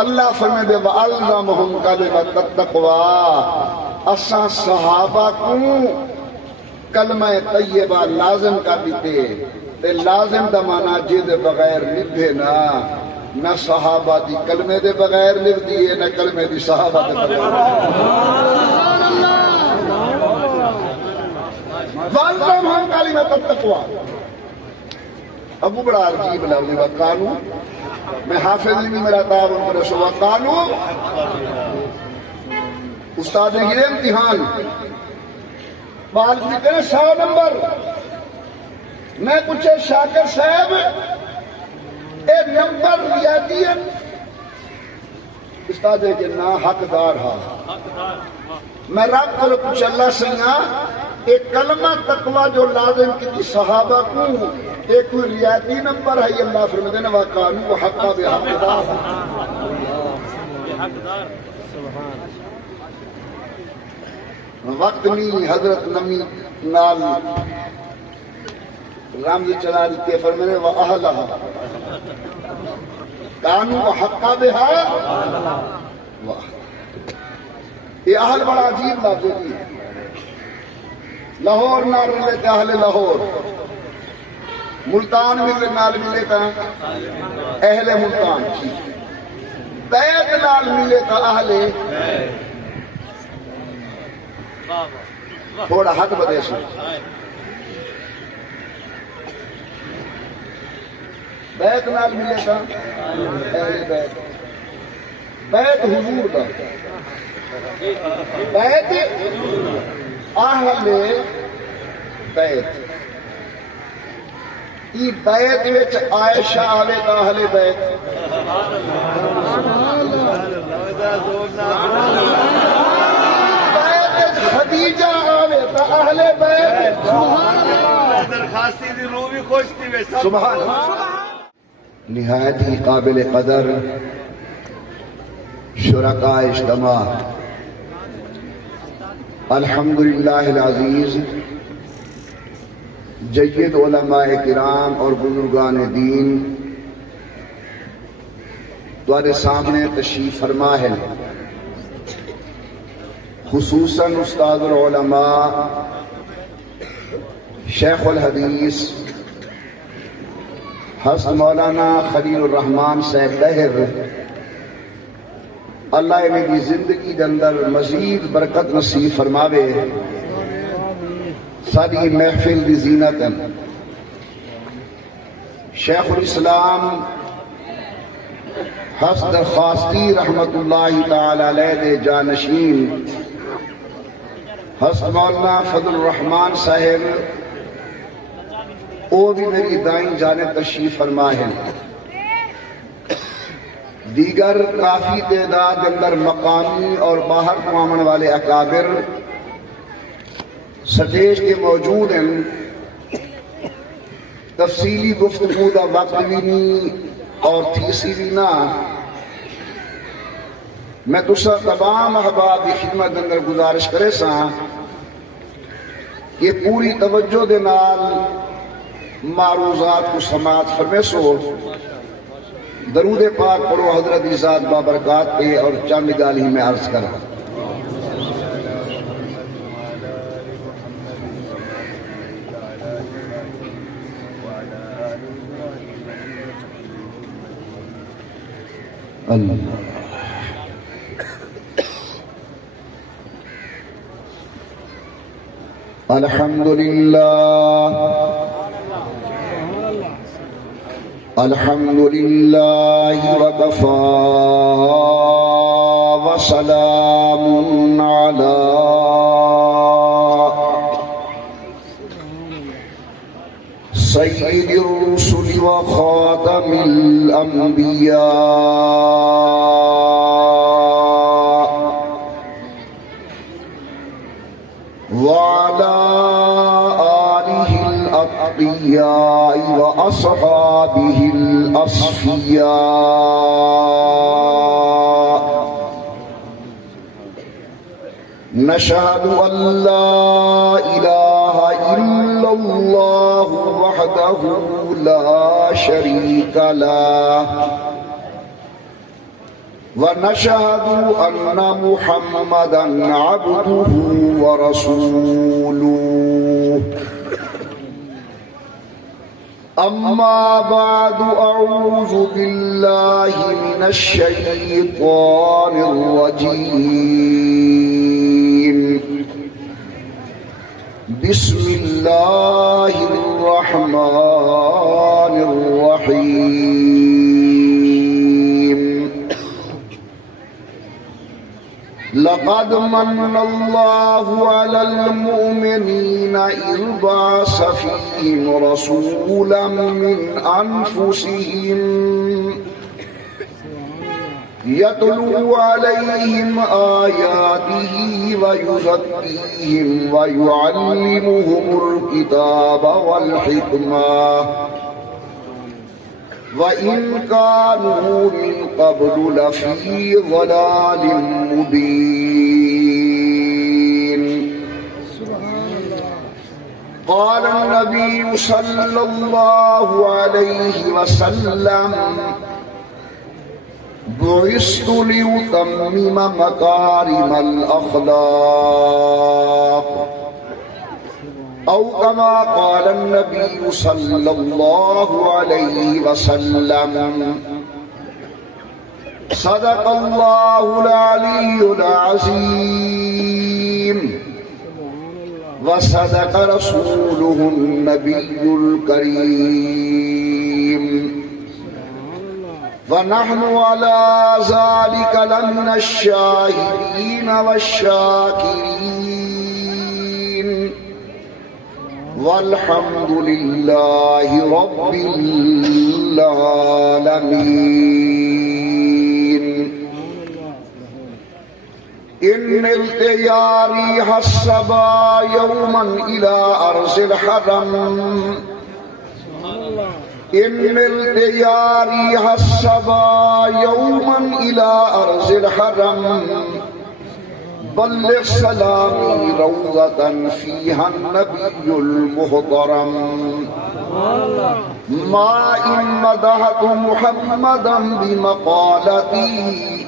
اللہ فرمائے دے وَأَلْزَمَهُمْ كَلِمَةَ التَّقْوَىٰ اساں صحابہ کو کلمہ طیبہ لازم کر دیتے تے لازم دا مانا جے دے بغیر نبھے نہ صحابہ دی کلمے دے بغیر لکھ دیئے نہ کلمے دی صحابہ دے بغیر وَأَلْزَمَهُمْ كَلِمَةَ التَّقْوَىٰ ابو بڑا عجیب لفظ وقالو میں حافظ نہیں میرا تعاون کرے سو وقالو استاد نے یہ امتحان بال بھی کرے 100 نمبر میں پوچھے شاکر صاحب اے نمبر ریاضی استاد ہے کہ نا حقدار ہاں میں رب کو پوچھے اللہ سیاں ایک کلمہ تقوی جو لازم کی تھی صحابہ کو ایک کوئی ریاضی نمبر ہے اللہ فرماتے ہیں وَقَالُوا وَحَقَّ بِحَقِّدَارِ وقت نہیں حضرت نمی نال رامزی چلا دیتے فرمانے وَأَهْلَهَا كَانُوا وَحَقَّ بِهَا یہ اہل بڑا عجیب بات ہوتی ہے لاہور نال ملے تا اہل لاہور ملتان ملے نال ملے تا اہل ملتان بیت نال ملے تا اہل تھوڑا حد بدے سو بیت نال ملے تا اہل بیت بیت حضور دا بیت اہل بیت ای بیت وچ عائشہ آوے تا اہل بیت بیت خدیجہ آوے تا اہل بیت درخواستی دی روح بھی خوش تھی وے سبحان اللہ نہایت ہی قابل قدر شرکاء اجتماع الحمدللہ العزیز جید علماء کرام اور بزرگان دین تمہارے سامنے تشریف فرما ہے خصوصاً استاد العلماء شیخ الحدیث حضرت مولانا خلیل الرحمن صاحب دہر اللہ میری زندگی کے اندر مزید برکت نصیب فرماوے ساری محفل دی زینت شیخ الاسلام حسن درخواستی رحمت اللہ تعالی علیہ دے جانشین حسن مولانا فضل الرحمن صاحب او بھی میری دائیں جانب تشریف فرما ہے دیگر کافی تعداد اندر مقامی اور باہر قوامن والے اکابر سٹیج کے موجود ہیں تفصیلی گفتگو کا وقت بھی نہیں اور تھیسی بھی نہ میں تسا تمام احباب کی خدمت اندر گزارش کرے سا کہ پوری توجہ دے نال معروضات کو سماعت فرمے سو درود پاک پڑھو حضرت ذات بابرکات پہ اور چند گالی میں عرض کرا اللہ الحمدللہ الحمدللہ وکفا وسلام علی سید الرسل وخاتم الانبیاء وعلى آله الأتقياء وأصحابه الأصفياء نشهد أن لا إله إلا الله وحده لا شريك له ونشهد أن محمدا عبده ورسوله أما بعد أعوذ بالله من الشيطان الرجيم بسم الله الرحمن الرحيم لقد من الله على المؤمنين إذ بعث فيهم رسولا من أنفسهم يتلو عليهم آياته ويزكيهم ويعلمهم الكتاب والحكمة وإن كانوا من قبل لفي ضلال مبين قال النبي صلى الله عليه وسلم بعثت لأتمم مكارم الأخلاق أو كما قال النبي صلى الله عليه وسلم صدق الله العلي العظيم وصدق رسوله النبي الكريم ونحن على ذلك لمن الشاهدين والشاكرين والحمد لله رب العالمين إن التياري حسبا يوما إلى أرض الحرم إن التياري حسبا يوما إلى أرض الحرم بلغ سلامي روضة فيها النبي المحترم ما إن مدحت محمدا بمقالتي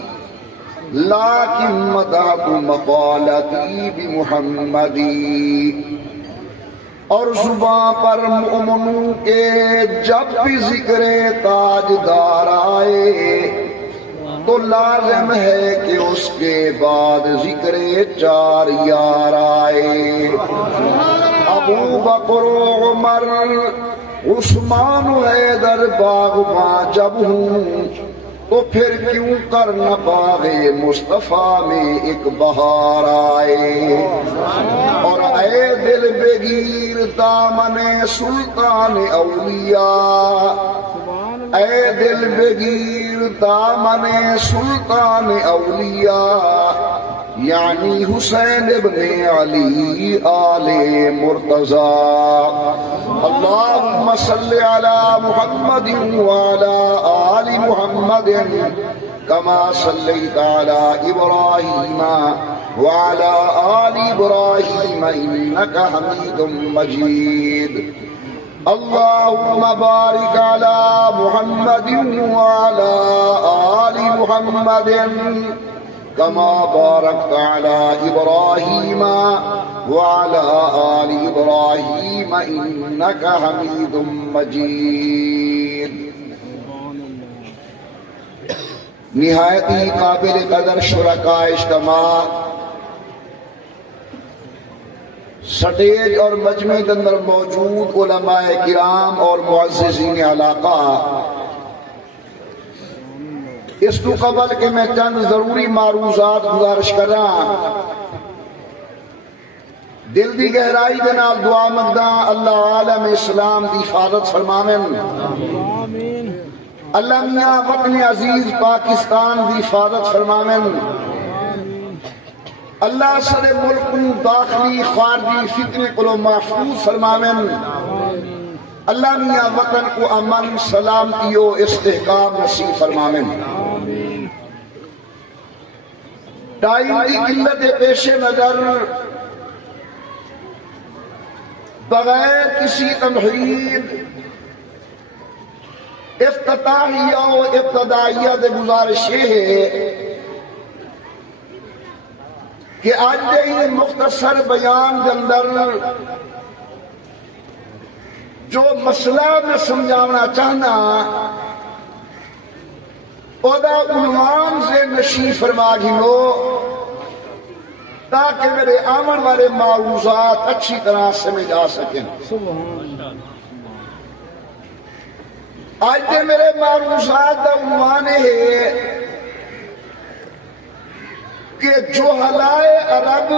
لكن مدحت مقالتي بمحمدي اور زباں پر مؤمنوں کے جب بھی ذکر تاجدار آئے تو لازم ہے کہ اس کے بعد ذکر چار یار آئے ابو بکر و عمر عثمان و حیدر باغباں جب ہوں تو پھر کیوں کر نہ باغ مصطفیٰ میں ایک بہار آئے اور اے دل بگیر دامن سلطان اولیاء اے دل بگیر دامن سلطان اولیاء یعنی حسین ابن علی آل مرتضی اللہم صل علی محمد وعلی آل محمد كما صليت على إبراهيم وعلى آل إبراهيم إنك حميد مجيد اللهم بارك على محمد وعلى آل محمد كما باركت على إبراهيم وعلى آل إبراهيم إنك حميد مجيد نہایتی قابل قدر شرکاء اجتماع سٹیج اور مجمع کے اندر موجود علماء کرام اور معززین علاقہ اس کو قبل کہ میں چند ضروری معروضات گزارش کر رہا دل دی گہرائی دے نال دعا مگداں اللہ عالم اسلام دی حفاظت فرماویں اللہ میاں وطن عزیز پاکستان دی حفاظت فرماویں اللہ سر ملک داخلی خارجی فتنے کو محفوظ فرماویں اللہ میاں وطن کو امن سلامتی و استحکام نصیب فرماویں ٹائم کی قلت پیش نظر بغیر کسی تمہید افتتاحیہ و ابتدائیہ دے گزارش یہ ہے کہ آج دے یہ مختصر بیان کے اندر جو مسئلہ میں سمجھانا چاہنا اودا عنوان سے نشی فرما گھنو تاکہ میرے آمن والے معروضات اچھی طرح سمجھ آ سکیں۔ آج دے میرے معروضات کا عنوان ہے کہ جوہلائے عرب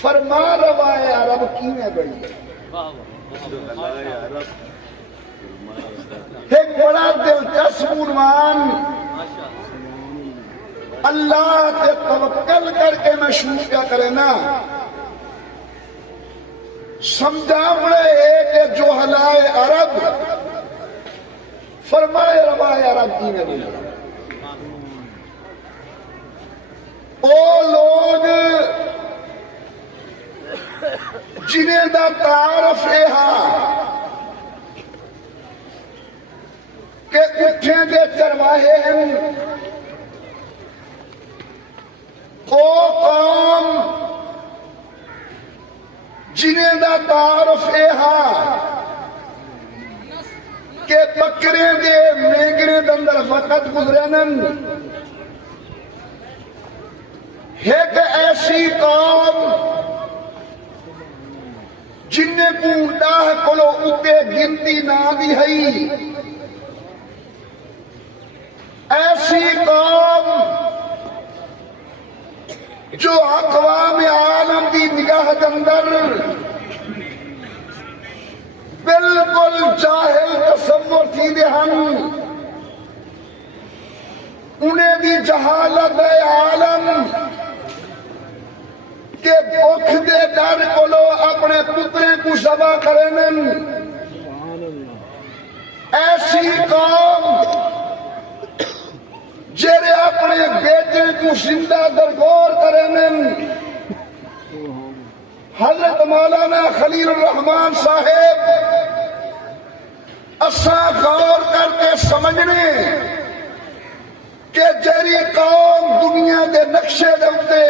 فرما روائے عرب کیویں بڑی ہے۔ ایک بڑا دلچسپ عنوان اللہ کے توکل کر کے میں شروع کیا کرے نا سمجھا پڑے کہ جوہلائے عرب فرمائے روائے عرب کیویں بڑی ہے۔ او لوگ جنہیں دا تعارف کہ اٹھیں دے چرواہے ہیں، او قوم جنہیں دا تعارف کہ بکرے دے میگرے دندر وقت گزرنن، ایک ایسی قوم جنہیں پونڈاہ کلو اتے گنتی نہ دی ہے، ایسی قوم جو اقوام عالم دی نگاہ اندر بالکل جاہل تصور تھی دے ہم انہیں دی جہالت عالم کہ بخ دے ڈر کو لو اپنے پترے کو ذبح کرن، ایسی قوم جڑے اپنے بیٹے کو زندہ درگور کرن۔ حضرت مولانا خلیل الرحمان صاحب اساں غور کر کے سمجھنے کہ جری قوم دنیا دے نقشے دے اتے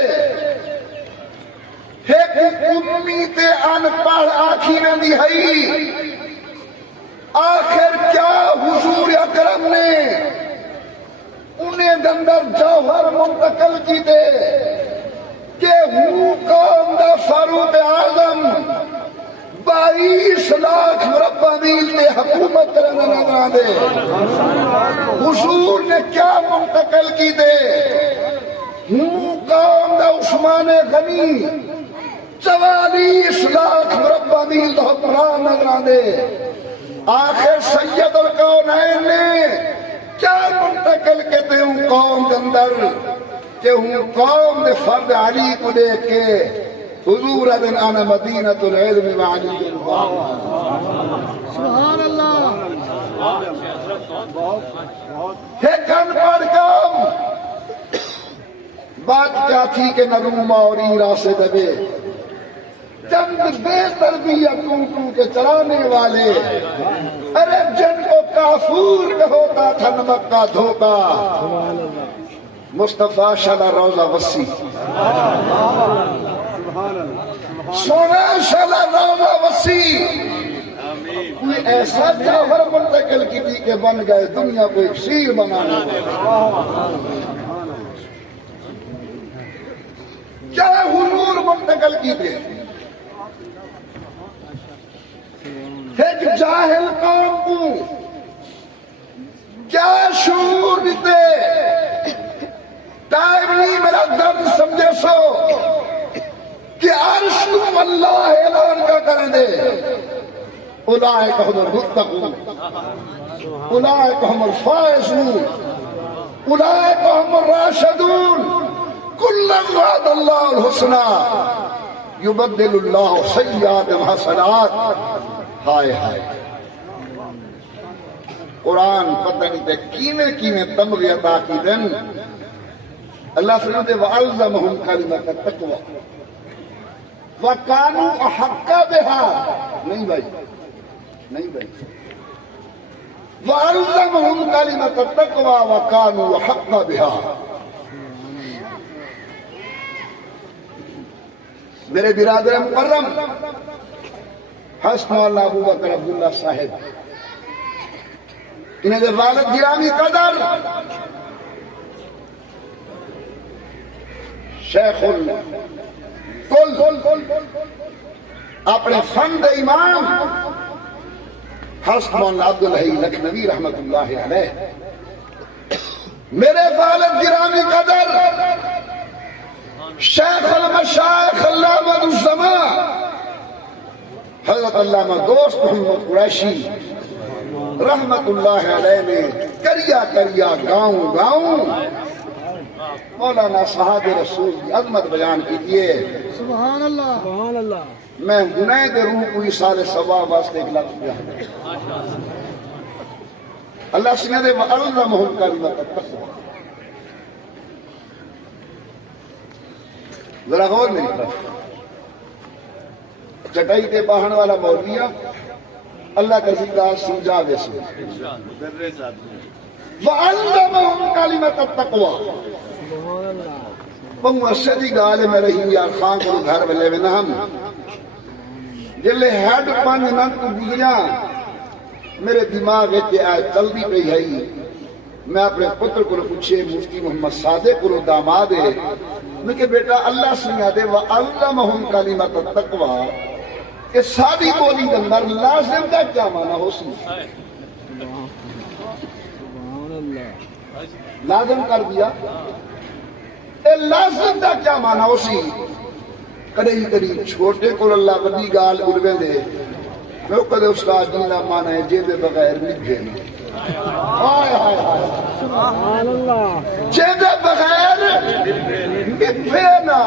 ایک امی تے ان پڑھ آکھی رہی ہے، آخر کیا حضور اکرم نے انہیں اندر جوہر منتقل کی دے کہ ہوں قوم دا فاروق اعظم 22 لاکھ مربع میل تے حکومت کرنے نظر دے۔ حضور نے کیا منتقل کی دے؟ ہوں قوم دا عثمان غنی 44 لاکھ مربع میل دا حکمران نظر دے۔ آخر سید الکونین نے کیا منتقل کہتے ہوں قوم کے اندر کہ ہوں قوم نے فرد علی کو دیکھ کے حضور دن انا مدینۃ العلم وعلی سبحان اللہ۔ ایک ان پڑھ قوم بات کیا تھی کہ نروما اور ایرا سے دبے چند بے تربیتوں کے چلانے والے، ارے جن کو کافور میں ہوتا تھا نمک کا دھوکا، مصطفیٰ شالا روزہ وسیع، سونا شالا روزہ وسیع، کوئی ایسا جوہر منتقل کی تھی کہ بن گئے دنیا کو ایک شیر بنانے۔ کیا حضور منتقل کی تھے؟ ایک جاہل قوم کو کیا شعور دیتے؟ ٹائم نہیں میرا درد سمجھے سو کہ عرش کو اللہ اعلان کا کریں دے اولئک هم المتقون، اولئک هم الفائزون، اولئک هم الراشدون، کلا وعد اللہ الحسنى یبدل اللہ سیئات حسنات۔ ہائے ہائے قرآن پتہ نہیں تے کینے تمغے عطا کی دن۔ اللہ فرماتے وَأَلْزَمَهُمْ كَلِمَةَ التَّقْوَى وَكَانُوا أَحَقَّ بِهَا۔ نہیں بھائی وَعَلَّمَهُمْ كَلِمَةَ التَّقْوَى وَكَانُوا أَحَقَّ بِهَا۔ میرے برادر مکرم حضرت مولانا ابو بکر عبداللہ صاحب، انہیں دے والد گرامی قدر شیخ الکل اپنے فن دے امام حضرت مولانا عبدالحی لکھنوی رحمت اللہ علیہ، میرے والد گرامی قدر شیخ المشائخ علامہ الزمان حضرت علامہ دوست محمد قریشی رحمت اللہ علیہ نے کریا کریا گاؤں گاؤں مولانا صحابہ رسول کی عظمت بیان کی دیئے۔ سبحان اللہ سبحان اللہ۔ میں گناہ دے روح کوئی سال ثواب واسطے ایک لفظ کیا اللہ سنے دے وَعَلَّمَهُمْ كَلِمَةَ التَّقْوَى۔ ذرا غور نہیں طرف چٹائی کے باہن والا مولویہ اللہ کا ذکر سمجھا دے سو وَعَلَّمَهُمْ كَلِمَةَ التَّقْوَى۔ بہت سدی گال میں رہی یار خان کو گھر میں لے ہم جلے ہیڈ پانچ نت کو گزریاں میرے دماغ چلتی پی ہے۔ میں اپنے پتر کو پوچھے مفتی محمد صادق کو داماد ہے، میں کہ بیٹا اللہ سنیا دے وَعَلَّمَهُمْ كَلِمَةَ التَّقْوَى، کہ سادی بولی اندر لازم کا کیا معنی ہو سی؟ لازم کر دیا، اے لازم کا کیا معنی ہو سی؟ قریب قریب چھوٹے کو اللہ وڈی گال اڑویں دے میں کدے استاد دینا مانا ہے جے دے بغیر نبھے نا ہائے ہائے ہائے سبحان اللہ جے دے بغیر نبھے نا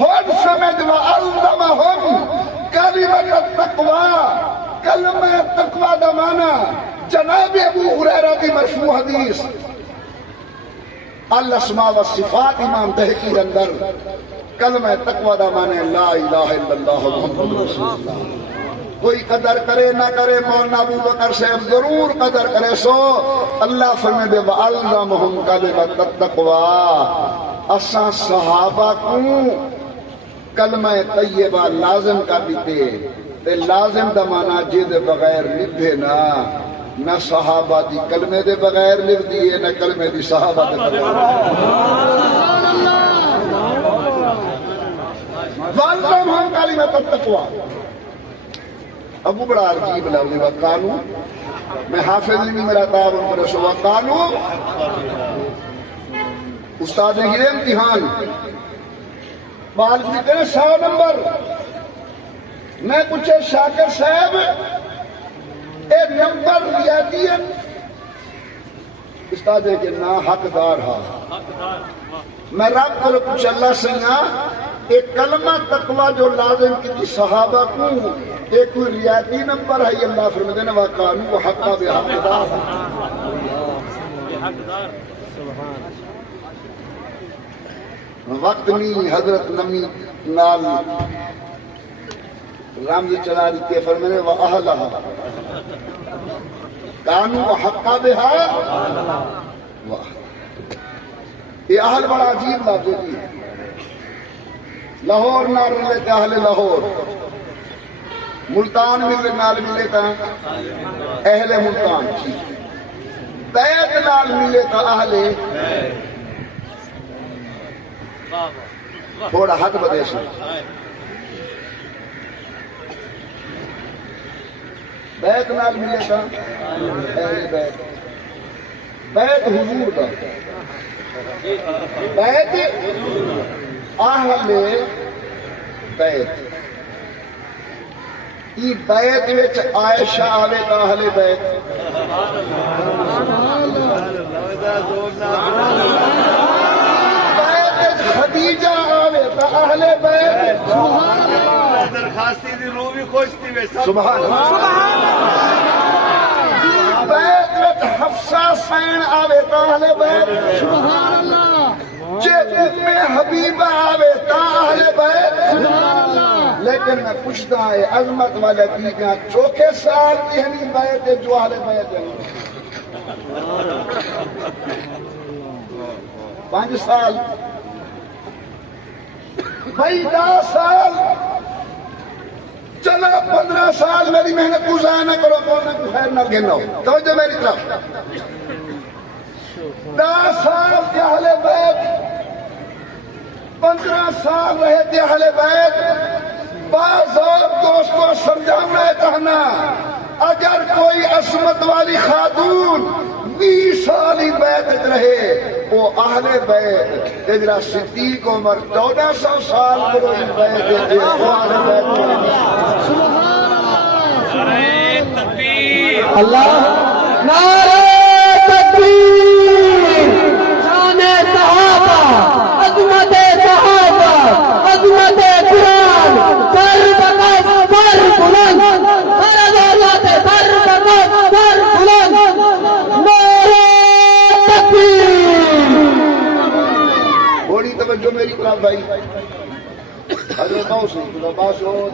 ہون سمجھ وَعَلَّمَهُمْ كَلِمَةَ التَّقْوَى۔ کلمہ تقوی دا مانا جناب ابو ہریرہ کی مرفوع حدیث الاسماء والصفات امام تحقیق اندر کلمہ تقوی دا مانے لا الہ الا اللہ محمد رسول اللہ۔ کوئی قدر کرے نہ کرے مولانا ابو بکر صاحب ضرور قدر کرے سو اللہ فرمائے دے وَعَلَّمَهُمْ كَلِمَةَ التَّقْوَى۔ اساں صحابہ کو کلمہ طیبہ لازم کر دیتے تے لازم دا مانا جے دے بغیر نبھے نہ صحابہ دی کلمے دے بغیر لکھ دیئے نہ کلمے دی صحابہ دے بغیر وَعَلَّمَهُمْ كَلِمَةَ التَّقْوَى۔ ابو بڑا عجیب لفظ وَقَالُوا، میں حافظ نہیں میرا تعاون کرے سو وَقَالُوا استاد نے یہ امتحان بال بھی کرے 100 نمبر میں پوچھے شاکر صاحب اے نمبر ریاضی ہے استاد ہے کہ نا حقدار ہاں میں رب کو پوچھ اللہ سنگا ایک کلمہ تقوی جو لازم کی تھی صحابہ کو ایک کوئی ریاضی نمبر ہے اللہ فرمائے دینا وَقَالُوا وَحَقَّ بِحَقِّدار۔ وقت نہیں حضرت نمی نال رام جی چلا دیتے فرمائے وَأَهْلَهَا كَانُوا وَحَقَّ بِهَا۔ یہ اہل بڑا عجیب لفظ ہے، لاہور نال ملے تا اہل لاہور، ملتان ملے نال ملے تا اہل ملتان، بیت نال ملے تا اہل تھوڑا حد بدے سے بیت نال ملے تا اہل بیت، بیت حضور دا بیت اہل بیت، یہ بیت وچ عائشہ آوے تا اہل بیت، بیت خدیجہ آوے تا اہل بیت، درخواستی دی روح بھی خوش تھی وے سبحان اللہ، بیت وچ حفصہ سین آوے تا اہل بیت، سبحان اللہ، جے ام حبیبہ آوے تا اہل بیت، سبحان اللہ۔ لیکن میں پوچھتا ہے عظمت والے دیگاں چوکھے سال کی ہمیں بیت جو اہل بیت ہیں پانچ سال بھائی 10 سال چلا 15 سال میری محنت کو ضائع نہ کرو بولنے کو خیر نہ گنو توجہ میری طرف 10 سال تھے اہل بیت 15 سال رہے تھے اہل بیت بعض اور دوستوں سمجھانا ہے کہنا اگر کوئی عصمت والی خاتون 20 سال ہی بیت رہے وہ اہل بیت تیرا صدیق عمر 1400 سال کرو ہی بیت دے وہ اہل بیت اللہ نعرہ تکبیر شان صحابہ عظمت صحابہ عظمت قرآن سر بلند سر بلند سر عظمت سر بلند سر بلند نعرہ تکبیر بڑی توجہ میری طرف بھائی حضرت موسی عباس ہو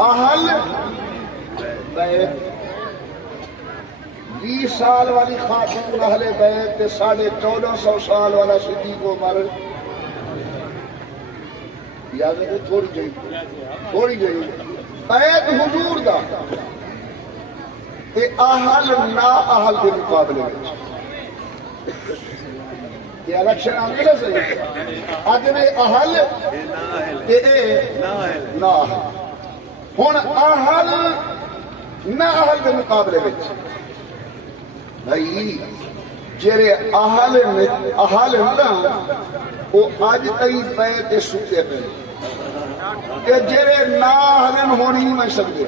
اہل بیت 20 سال والی خاتون اہل بیت 1450 سال والا صدیق عمر یاد ہے تھوڑی جہی بیت حضور دا تے اہل نا اہل کے مقابلے میں یہ الیکشن آتے نا صحیح آج میں اہل تے نا ہن اہل نا اہل کے مقابلے میں بھائی جڑے اہل نا وہ اج تئی پے تے ستے پے کہ جڑے نا اہل ہونی نہیں میں سکتے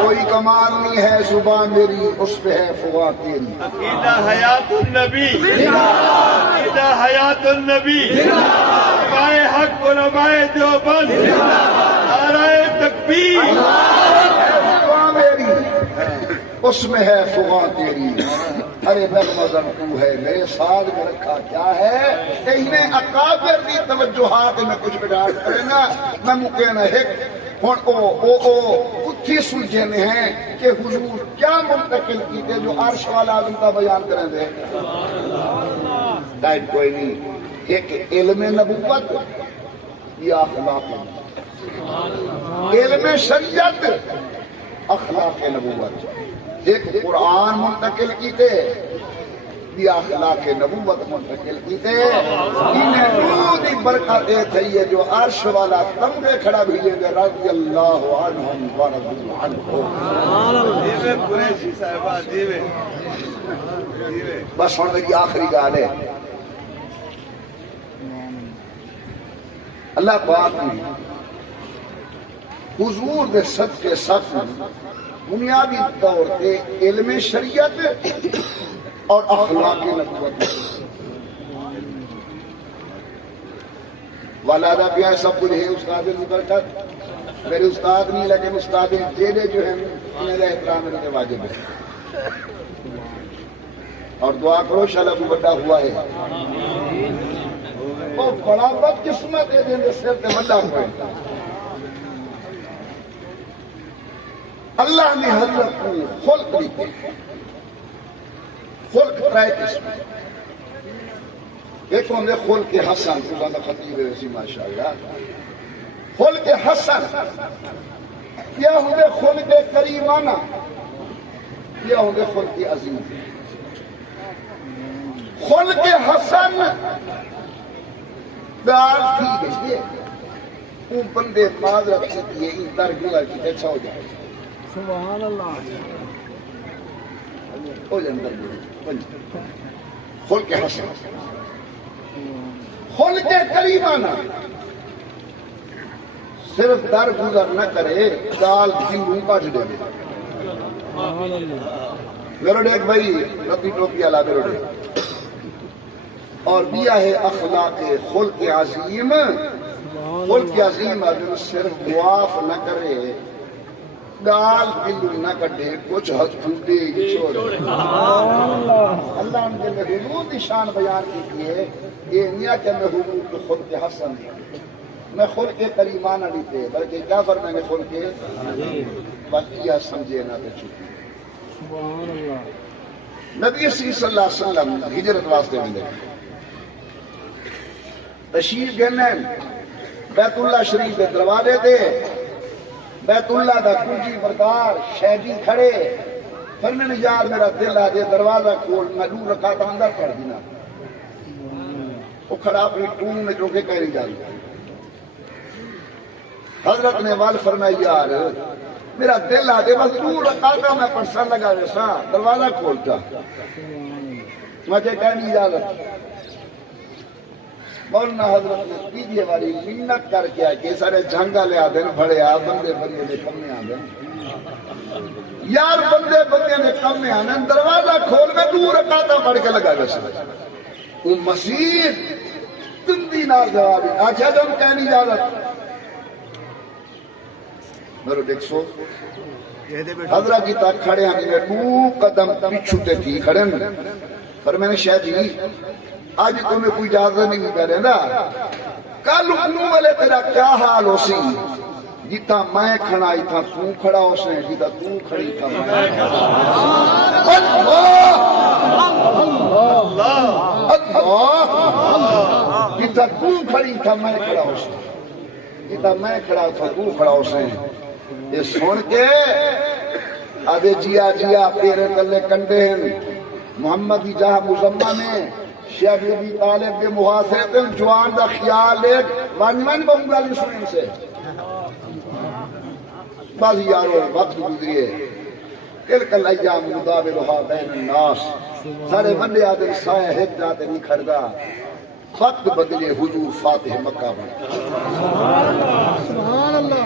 کوئی کمال نہیں ہے زبان میری اس پہ ہے فوا تیری عقیدہ حیات النبی عقیدہ حیات النبی علماء حق علماء دیوبند نعرہ تکبیر فوا میری اس میں ہے فوا تیری ارے نغمہ تو ہے میرے ساتھ میں رکھا کیا ہے انہیں اکابر دی توجہات میں کچھ بڑھاڑ کرے نا میں مکینا ہے ہن او اتھی سلجھنے ہیں کہ حضور کیا منتقل کیتے جو عرش والا آدم کا بیان کریں دے ٹائم کوئی نہیں ایک علم نبوت یا اخلاق علم شریعت اخلاق نبوت ایک قرآن منتقل کیتے یا اخلاق نبوت منتقل کیتے انہیں نور برکت دے تھئی جو عرش والا تمغے کھڑا بھیجے دے رضی اللہ عنہم ورضوا عنہ دیوے قریشی صاحبہ دیوے بس ہونے کی آخری گال ہے اللہ پاک نے حضور دے صدقے ساتھ بنیادی طور پہ علم شریعت اور اخلاق نبوت والدہ بھی سب کچھ ہے استاد برکت میرے استاد نہیں لیکن استاد جیلے جو ہیں انہیں احترام کے واجب ہے اور دعا کرو شالا کو بڑا ہوا ہے وہ بڑا بد قسمت ہے جن سر تے بڑا ہوا ہے اللہ نے حضرت کو خلق دیتے خلق ترائے قسم ایک ہوں گے خلق حسن خدا خطیب ویسی ماشاءاللہ خلق حسن یا ہوں گے خلق کریمانہ یا ہوں گے خلق عظیم خلق حسن دال تھی گئی اون بندے معذرت سے دیئے ان درگوہ کی اچھا ہو جائے سبحان اللہ ہو جائے درگوہ خلق حسن خلق کریمانہ صرف در گزر نہ کرے دال دلوں کاٹ دے میرے ایک بھائی رتی ٹوپی والا میرے اور دیا ہے اخلاق خلق عظیم ملک عظیم اگر صرف معاف نہ کرے گال کلو نہ کٹے کچھ حد چھوٹے چھوڑے اللہ ان کے میں حضور کی شان بیان کی ہے یہ نہیں کہ میں حضور کے خود کے حسن میں خود کے کریمانہ لیتے بلکہ کیا فرمائیں گے خود کے بقیہ سمجھے نہ تو چھوٹے نبی صلی اللہ علیہ وسلم ہجرت واسطے میں دیکھیں تشریف گئے بیت اللہ شریف کے دروازے دے بیت اللہ دا کنجی بردار شہدی کھڑے فرمانے یار میرا دل آ جائے دروازہ کھول میں 2 رکعت اندر پڑھ دینا وہ کھڑا اپنی ٹون میں جو کہ کہہ نہیں جاتی حضرت نے وال فرمایا یار میرا دل آ جائے بس 2 رکعت میں پڑھسا لگا جیسا دروازہ کھولتا مجھے کہہ نہیں اجازت مولانا حضرت نے تیجے والی منت کر کے کہ سارے جھنگا لے آدھے بڑے آ بندے بندے نے کمے آدھے یار بندے بندے نے کمے آدھے دروازہ کھول میں 2 رکعتاں پڑھ کے لگا جیسا وہ مسیح تندی نال جوابی آجھا جب کہنی اجازت میرے دیکھ سو حضرت جی تک کھڑے ہیں میں 2 قدم پیچھو تے تھی کھڑے ہیں پر میں نے شاید جی آج تمہیں کوئی اجازت نہیں کرے نا کل انہوں والے تیرا کیا حال ہو سی جیتا میں کھڑائی تھا تو کھڑا ہو سے جیتا تو کھڑی تھا میں اللہ جیتا تو کھڑی تھا میں کھڑا ہو سے جیتا میں کھڑا تھا تو کھڑا ہو سے یہ سن کے آدھے جیا جیا پیرے تلے کنڈے ہیں محمد کی جہاں مزمہ میں شیخ ابی طالب کے محاصرے تے جوان دا خیال ایک وانجمن بہنگا لی سنیں سے بعض یارو وقت گزریے تلک الایام نداولها بین الناس سارے بندے آدھے سائے ہیک جاتے نہیں کھڑگا وقت بدلے حضور فاتح مکہ بن سبحان اللہ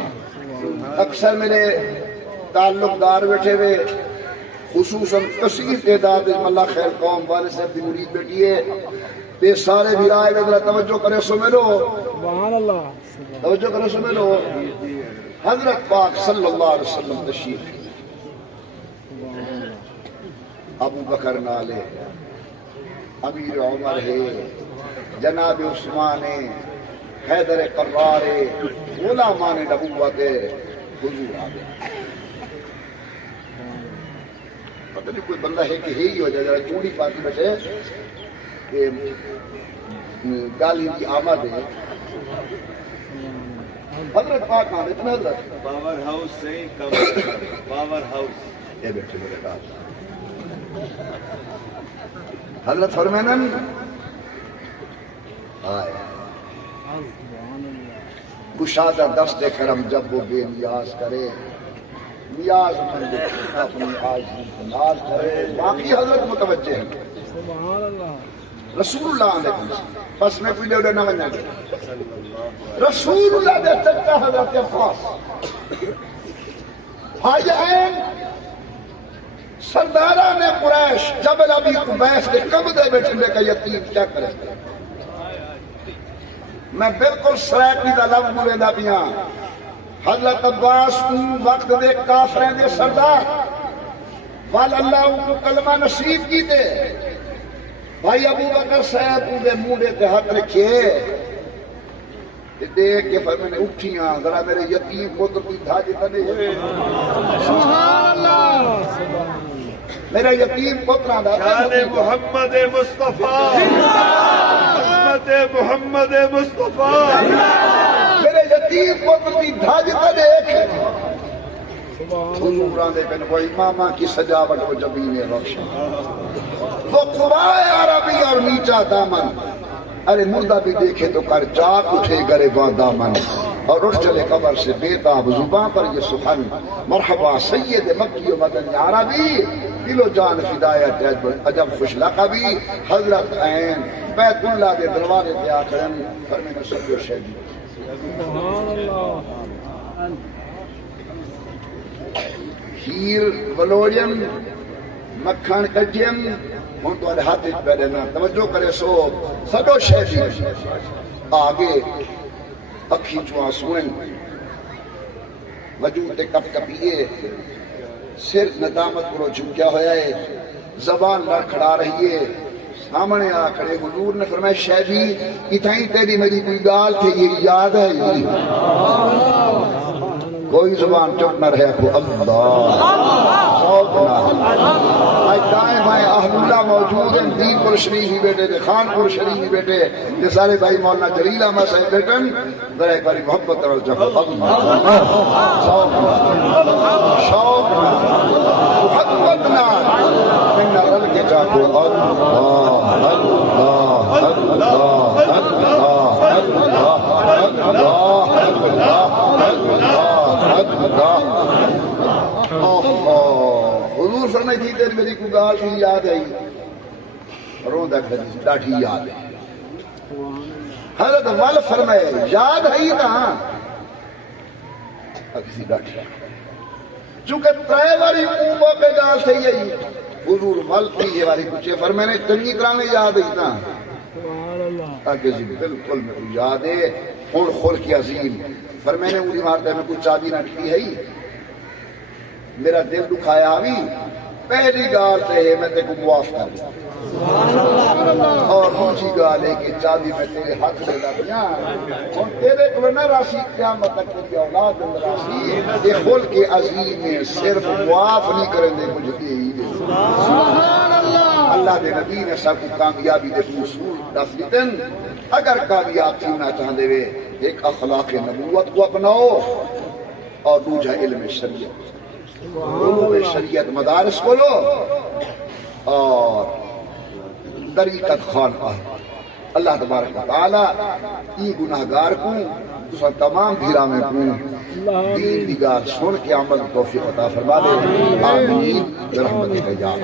اکثر میرے تعلق دار بیٹھے ہوئے خصوصاً کثیر تعداد اللہ خیر قوم والے صاحب دی مرید بیٹھی ہے یہ سارے بھی رائے ذرا توجہ کرے سمجھو سبحان اللہ توجہ کرے سمجھو حضرت پاک صلی اللہ علیہ وسلم تشریف ابو بکر نالے امیر عمر ہے جناب عثمان ہے حیدر قرار ہے علماء نبوت ہے حضور آگے پتہ نہیں کوئی بندہ ہے کہ ہی ہو جائے چوڑی پاتی بیٹھے کہ گالی کی آمد ہے حضرت پاک آمد اتنا حضرت پاور ہاؤس سے پاور ہاؤس یہ بیٹھے میرے کہا حضرت فرمینن آئے کشادہ دست کرم جب وہ بے نیاز کرے نیاز مند اپنی آج کرے باقی حضرت متوجہ ہیں سبحان اللہ رسول اللہ علیہ وسلم پس میں کوئی لیوڑے نہ بنیا گیا رسول اللہ دے چکا حضرت عباس بھائی این سرداران قریش جبل ابی قبیس کے قبضے بیٹھنے کا یتیم کیا کرے میں بالکل سریکی دا لفظ مورے دا پیاں حضرت عباس کو وقت دے کافرین دے سردار واللہ کو کلمہ نصیب کی دے بھائی ابو بکر صاحب کو دے موڑے تے ہاتھ رکھے دیکھ کے فرمانے اٹھیاں ذرا میرے یتیم پتر کی دھاجی تنے سبحان اللہ میرا یتیم پتر دا شان محمد مصطفیٰ محمد مصطفیٰ میرے یتیم پتر کی دھاجی تنے حضوران دے پہنے وہ امامہ کی سجاوٹ و جبین روشن وہ قبائے عربی اور نیچا دامن ارے مردہ بھی دیکھے تو کر جاگ اٹھے گریباں دامن اور اٹھ چلے قبر سے بیتاب زبان پر یہ سخن مرحبا سید مکی و مدن عربی دل و جان فدایت عجب خوش لقبی حضرت عین بیت اللہ دے دروازے پہ آ کرن فرمین سب و شہدی سبحان اللہ کھیر ولوڑیم مکھن کجیم ہوں تو ہاتھ پہ دینا توجہ کرے سو سدو شہدی آگے اکھی چو آنسوئیں وجود کپ کپیے سر ندامت کو جھکیا ہویا ہے زبان لڑکھڑا رہی ہے سامنے آ کھڑے حضور نے فرمایا شہدی اتھائیں تیری میری کوئی گال تھی یہ یاد ہے یہ کوئی زبان چپ نہ رہے کو اللہ آئی دائیں بھائی اہل اللہ موجود ہیں دین پور شریف ہی بیٹے تھے خان پور شریف ہی بیٹے یہ سارے بھائی مولانا جلیل احمد صاحب بیٹن ذرا ایک باری محبت اور جب شوق محبت نہ من رل کے جاکو اللہ اللہ اللہ حضور فرمائی تھی تیری میری کو گال تھی یاد ہے روندہ کھڑی ڈاٹھی یاد ہے حضرت وال فرمائے یاد ہے نا کسی ڈاٹھی چونکہ ترائے باری اوپا پہ گال تھی یہی حضور وال تھی یہ باری کچھے فرمائے نے چنگی طرح میں یاد ہے نا آگے جی بالکل میں کو یاد ہے اور خور کی عظیم فرمائے نے اولی مارتا ہے میں کچھ چابی نہ ٹکی ہے میرا دل دکھایا بھی پہلی گال تے میں تے کو معاف کر دیا اور دوسری گال ہے کہ چابی میں تیرے ہاتھ میں لگیا اور تیرے کو نہ راسی قیامت تک تیری اولاد راسی یہ خل کے عظیم میں صرف معاف نہیں کریں دے مجھے ہی دے اللہ دے نبی نے سب کو کامیابی دے اصول دس دیتن اگر کامیاب تھینا چاہتے ہوئے ایک اخلاق نبوت کو اپناؤ اور دوسرا علم شریعت علوم شریعت مدارس کو لو اور طریقت خانقاہ اللہ تبارک و تعالی ای گناہگار کو دوسرا تمام بھیرا میں کو دین دیگار سن کے عمل توفیق عطا فرما دے آمین برحمتک یا